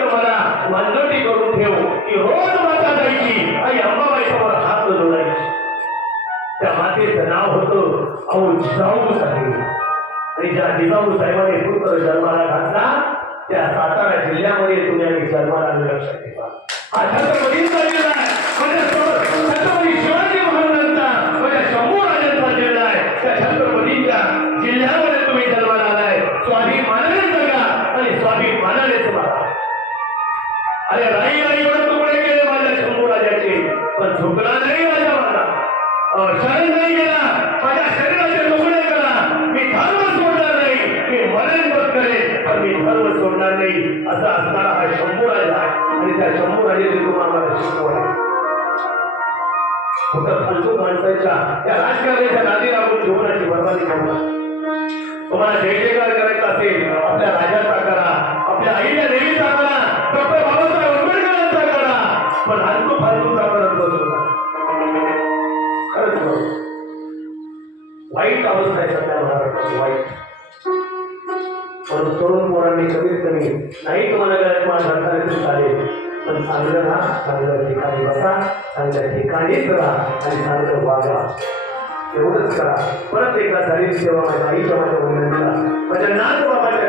तर मला मनगटी करून ठेव. की रोज माता जायची. आई अंबाबाई समोर हात जोडायची. त्या मातेचं नाव होतं अहो जिजाऊ साहेब. आणि ज्या जिजाऊ साहेबाने पुत्र जन्माला घातला त्या सातारा जिल्ह्यामध्ये तुम्ही आम्ही जन्माला लक्षात ठेवा. हा अरे राई राईवर तुकडे केले माझ्या शंभू राजाचे पण झोपला नाही माझ्या मला अं, शरण नाही गेला. माझ्या शरीराचे तुकडे करा. मी धर्म सोडणार नाही. मी मरण बघ करेन. पण मी धर्म सोडणार नाही. असा असणारा हा शंभू राजा आणि त्या शंभू राजाचे तुम्हाला मला शिकवण फक्त फालतू माणसाच्या त्या राजकारणाच्या नादी लागून जीवनाची बर्बादी करू तुम्हाला जय जयकार करायचा असेल आपल्या राजाचा करा. पण फालतू फालतूचा करत बसू नका खरंच हो. वाईट अवस्था आहे सध्या महाराष्ट्राची वाईट. म्हणून तरुण पोरांनी कमीत कमी नाही तुम्हाला गळ्यात माळ घालता चालेल पण चांगलं राहा चांगल्या ठिकाणी बसा चांगल्या ठिकाणीच राहा आणि चांगलं वागा. एवढंच करा. परत एकदा झाली सेवा माझ्या आईच्या माझ्या वडिलांच्या माझ्या नाथ बाबाच्या